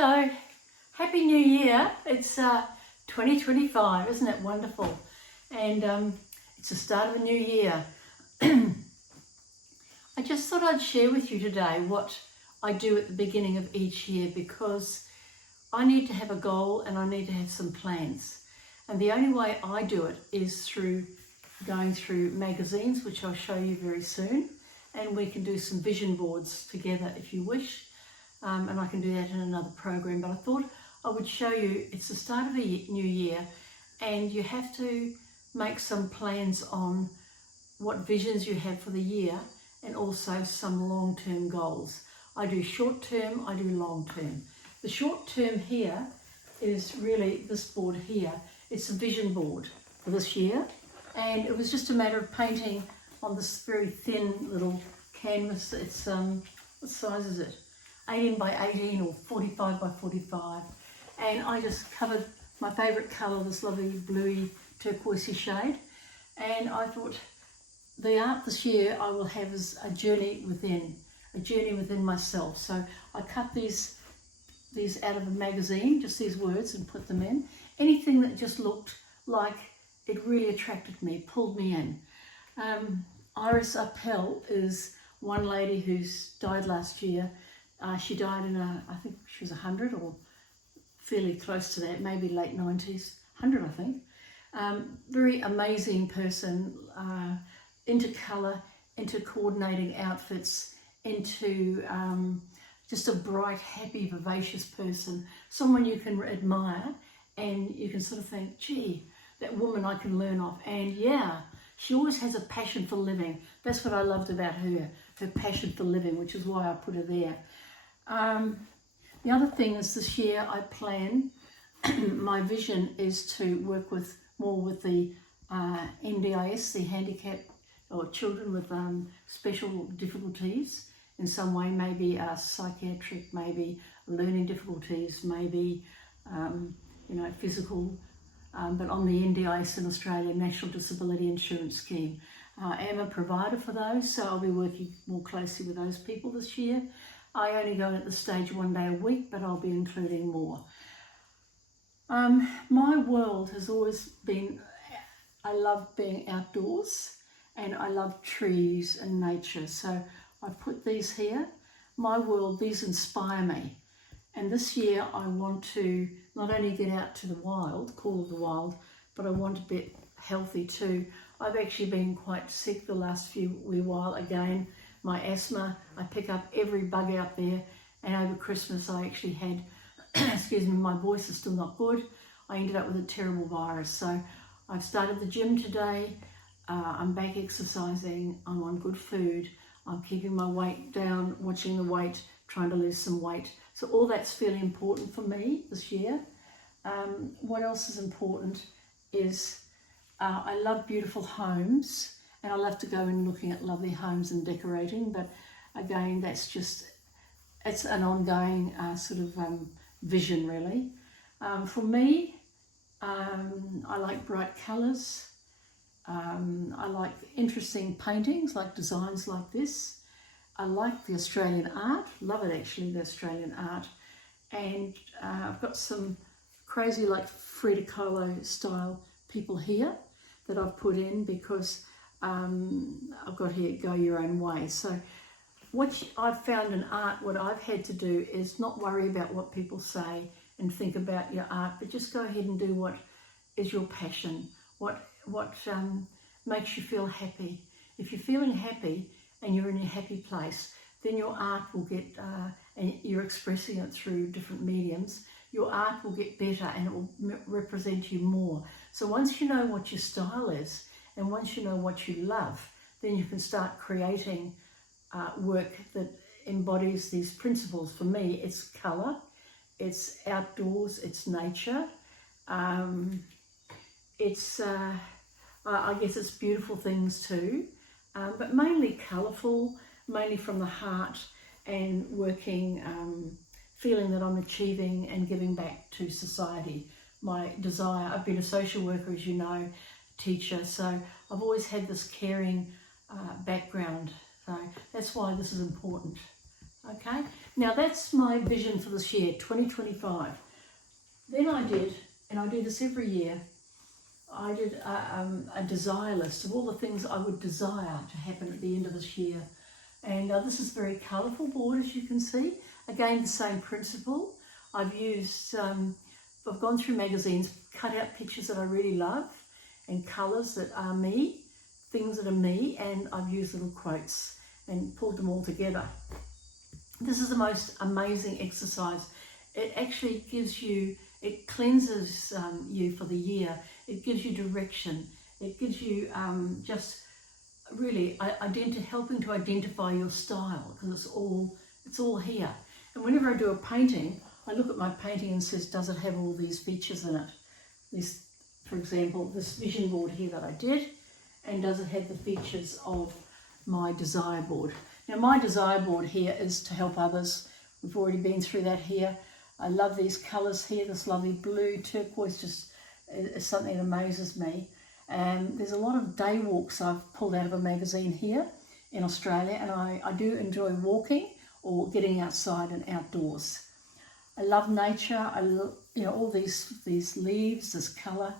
Hello, Happy New Year. It's 2025, isn't it wonderful? And it's the start of a new year. I just thought I'd share with you today what I do at the beginning of each year, because I need to have a goal and I need to have some plans. And the only way I do it is through going through magazines, which I'll show you very soon. And we can do some vision boards together if you wish. And I can do that in another program, but I thought I would show you it's the start of a new year and you have to make some plans on what visions you have for the year and also some long-term goals. I do short-term, I do long-term. The short-term here is really this board here. It's a vision board for this year, and it was just a matter of painting on this very thin little canvas. It's what size is it? 18 by 18 or 45 by 45, and I just covered my favourite colour, this lovely bluey turquoisey shade, and I thought the art this year I will have is a journey within myself. So I cut these out of a magazine, just these words, and put them in. Anything that just looked like it really attracted me, pulled me in. Iris Appel is one lady who's died last year. She died in I think she was 100 or fairly close to that, maybe late 90s, 100 I think. Very amazing person, into colour, into coordinating outfits, into just a bright, happy, vivacious person, someone you can admire and you can sort of think, gee, that woman I can learn off. And yeah, she always has a passion for living. That's what I loved about her passion for living, which is why I put her there. The other thing is this year I plan, my vision is to work more with the NDIS, the handicapped or children with special difficulties in some way, maybe psychiatric, maybe learning difficulties, maybe physical, but on the NDIS in Australia, National Disability Insurance Scheme. I am a provider for those, so I'll be working more closely with those people this year. I only go at the stage 1 day a week, but I'll be including more. My world has always been, I love being outdoors and I love trees and nature. So I put these here. My world, these inspire me. And this year I want to not only get out to the wild, call of the wild, but I want to be healthy too. I've actually been quite sick the last wee while again. My asthma, I pick up every bug out there, and over Christmas I actually had, excuse me, my voice is still not good. I ended up with a terrible virus. So I've started the gym today, I'm back exercising, I'm on good food, I'm keeping my weight down, watching the weight, trying to lose some weight. So all that's fairly important for me this year. What else is important is I love beautiful homes. And I love to go in looking at lovely homes and decorating, but again, it's an ongoing sort of vision really. For me, I like bright colours. I like interesting paintings, like designs like this. I like the Australian art, love it actually, the Australian art. And I've got some crazy like Frida Kahlo style people here that I've put in because I've got here, go your own way. So what I've found in art, what I've had to do is not worry about what people say and think about your art, but just go ahead and do what is your passion, what makes you feel happy. If you're feeling happy and you're in a happy place, then your art will get, and you're expressing it through different mediums, your art will get better and it will represent you more. So once you know what your style is, and once you know what you love, then you can start creating work that embodies these principles. For me, it's colour, it's outdoors, it's nature, it's, I guess it's beautiful things too, but mainly colourful, mainly from the heart, and working, feeling that I'm achieving and giving back to society. My desire, I've been a social worker, as you know, teacher, so I've always had this caring background, so that's why this is important. Okay, Now that's my vision for this year, 2025. Then I did, and I do this every year, I did a desire list of all the things I would desire to happen at the end of this year. And this is a very colourful board, as you can see. Again, the same principle. I've used, I've gone through magazines, cut out pictures that I really love and colours that are me, things that are me, and I've used little quotes and pulled them all together. This is the most amazing exercise. It actually gives you, it cleanses you for the year. It gives you direction. It gives you just really helping to identify your style, because it's all here. And whenever I do a painting, I look at my painting and says, does it have all these features in it? This, for example, this vision board here that I did, and does it have the features of my desire board? Now my desire board here is to help others. We've already been through that here. I love these colours here, this lovely blue, turquoise, just is something that amazes me. And there's a lot of day walks I've pulled out of a magazine here in Australia, and I do enjoy walking or getting outside and outdoors. I love nature. I love, all these leaves, this colour.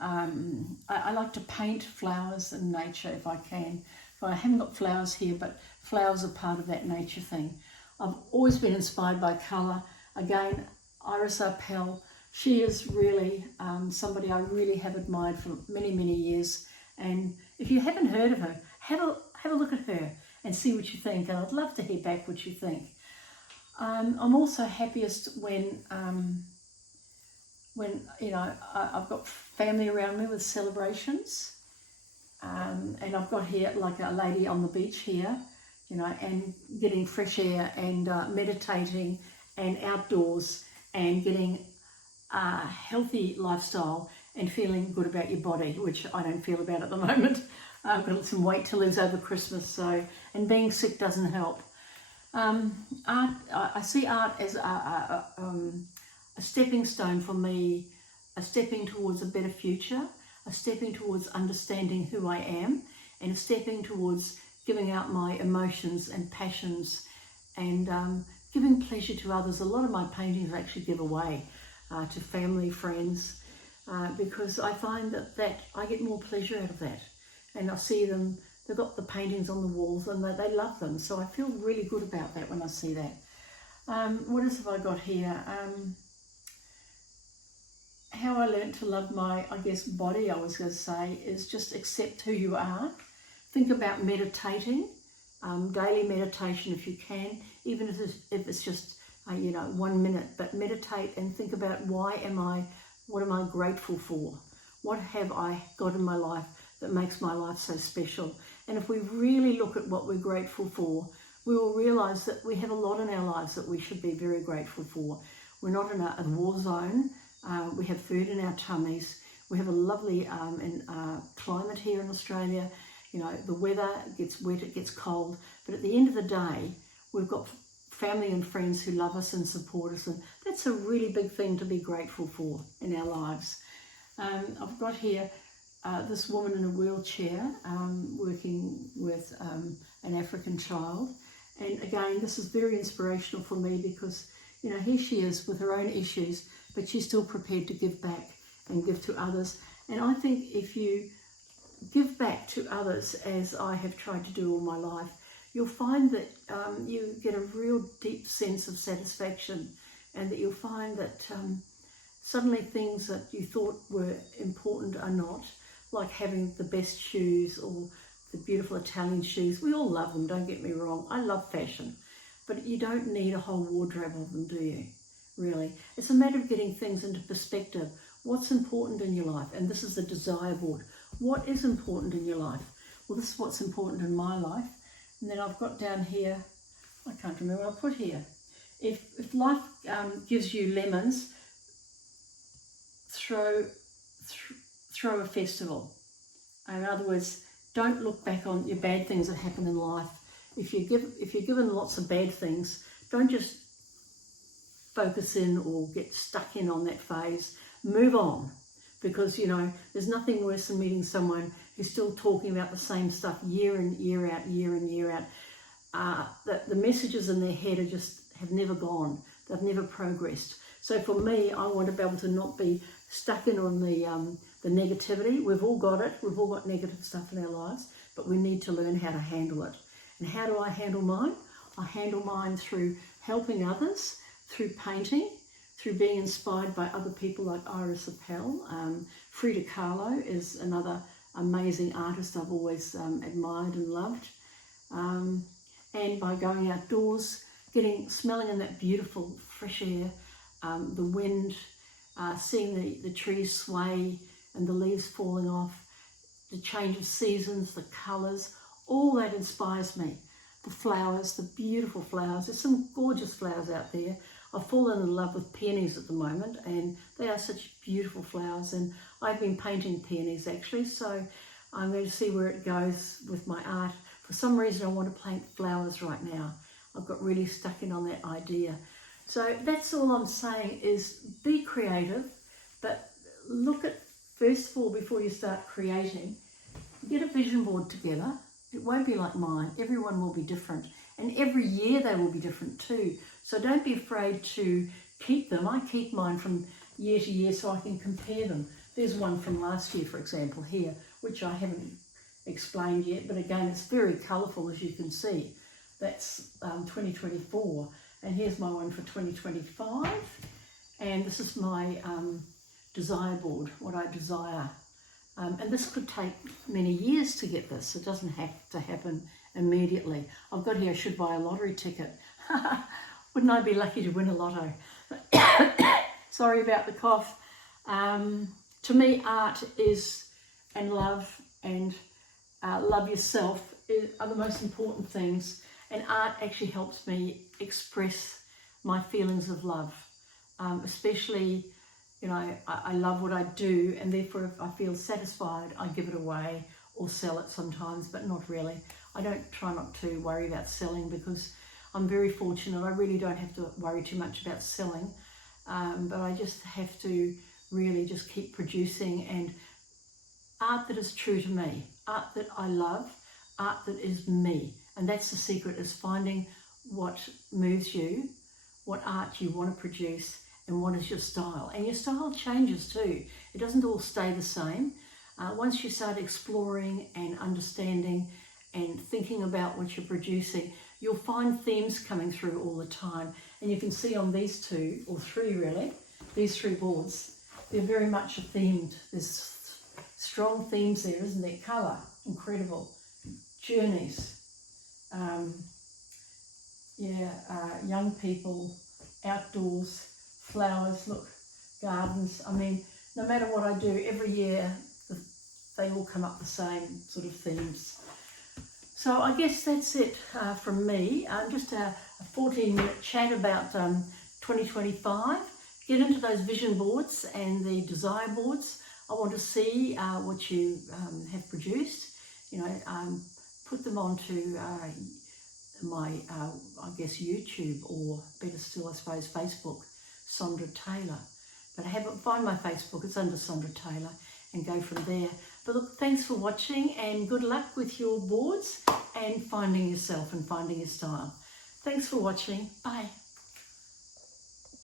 I like to paint flowers and nature if I can. I haven't got flowers here, but flowers are part of that nature thing. I've always been inspired by colour. Again, Iris Appel, she is really somebody I really have admired for many, many years. And if you haven't heard of her, have a look at her and see what you think. And I'd love to hear back what you think. I'm also happiest when I've got family around me with celebrations. And I've got here like a lady on the beach here, and getting fresh air and meditating and outdoors and getting a healthy lifestyle and feeling good about your body, which I don't feel about at the moment. I've got some weight to lose over Christmas, and being sick doesn't help. Art, I see art as a stepping stone for me, a stepping towards a better future, a stepping towards understanding who I am, and a stepping towards giving out my emotions and passions and giving pleasure to others. A lot of my paintings I actually give away to family, friends, because I find that I get more pleasure out of that. And I see them, they've got the paintings on the walls and they love them. So I feel really good about that when I see that. What else have I got here? How I learned to love my, body, I was going to say, is just accept who you are. Think about meditating, daily meditation if you can, even if it's just, 1 minute, but meditate and think about what am I grateful for? What have I got in my life that makes my life so special? And if we really look at what we're grateful for, we will realise that we have a lot in our lives that we should be very grateful for. We're not in a war zone. We have food in our tummies. We have a lovely climate here in Australia. The weather gets wet, it gets cold. But at the end of the day, we've got family and friends who love us and support us. And that's a really big thing to be grateful for in our lives. I've got here this woman in a wheelchair working with an African child. And again, this is very inspirational for me because, here she is with her own issues, but she's still prepared to give back and give to others. And I think if you give back to others, as I have tried to do all my life, you'll find that you get a real deep sense of satisfaction, and that you'll find that suddenly things that you thought were important are not, like having the best shoes or the beautiful Italian shoes. We all love them, don't get me wrong. I love fashion, but you don't need a whole wardrobe of them, do you? Really. It's a matter of getting things into perspective. What's important in your life? And this is the desire board. What is important in your life? Well, this is what's important in my life. And then I've got down here, I can't remember what I put here. If life gives you lemons, throw a festival. In other words, don't look back on your bad things that happen in life. If you're given lots of bad things, don't just focus in or get stuck in on that phase. Move on, because there's nothing worse than meeting someone who's still talking about the same stuff year in, year out, year in, year out. The messages in their head are just have never gone. They've never progressed. So for me, I want to be able to not be stuck in on the negativity. We've all got it. We've all got negative stuff in our lives, but we need to learn how to handle it. And how do I handle mine? I handle mine through helping others, through painting, through being inspired by other people like Iris Appel. Frida Kahlo is another amazing artist I've always admired and loved. And by going outdoors, smelling in that beautiful fresh air, the wind, seeing the trees sway and the leaves falling off, the change of seasons, the colours, all that inspires me. The flowers, the beautiful flowers. There's some gorgeous flowers out there. I've fallen in love with peonies at the moment, and they are such beautiful flowers, and I've been painting peonies actually, so I'm going to see where it goes with my art. For some reason I want to paint flowers right now. I've got really stuck in on that idea. So that's all I'm saying is be creative, but look at, first of all, before you start creating, get a vision board together. It won't be like mine. Everyone will be different. And every year they will be different too. So don't be afraid to keep them. I keep mine from year to year so I can compare them. There's one from last year, for example, here, which I haven't explained yet. But again, it's very colourful, as you can see. That's 2024. And here's my one for 2025. And this is my desire board, what I desire. And this could take many years to get this. It doesn't have to happen immediately. I've got here, I should buy a lottery ticket. Wouldn't I be lucky to win a lotto? Sorry about the cough. To me, art is, and love yourself are the most important things. And art actually helps me express my feelings of love, especially, you know, I love what I do, and therefore if I feel satisfied, I give it away or sell it sometimes, but not really. I don't try not to worry about selling because I'm very fortunate. I really don't have to worry too much about selling, but I just have to really just keep producing, and art that is true to me, art that I love, art that is me. And that's the secret, is finding what moves you, what art you want to produce, and what is your style. And your style changes too. It doesn't all stay the same. Once you start exploring and understanding and thinking about what you're producing, you'll find themes coming through all the time. And you can see on these two, or three really, these three boards, they're very much themed. There's strong themes there, isn't there? Colour, incredible. Journeys. Young people, outdoors, flowers, look, gardens. I mean, no matter what I do, every year they all come up the same sort of themes. So I guess that's it from me. Just a 14-minute chat about 2025. Get into those vision boards and the desire boards. I want to see what you have produced. You know, put them onto my, I guess, YouTube, or better still, I suppose, Facebook, Sondra Taylor. But find my Facebook, it's under Sondra Taylor, and go from there. But look, thanks for watching, and good luck with your boards and finding yourself and finding your style. Thanks for watching. Bye.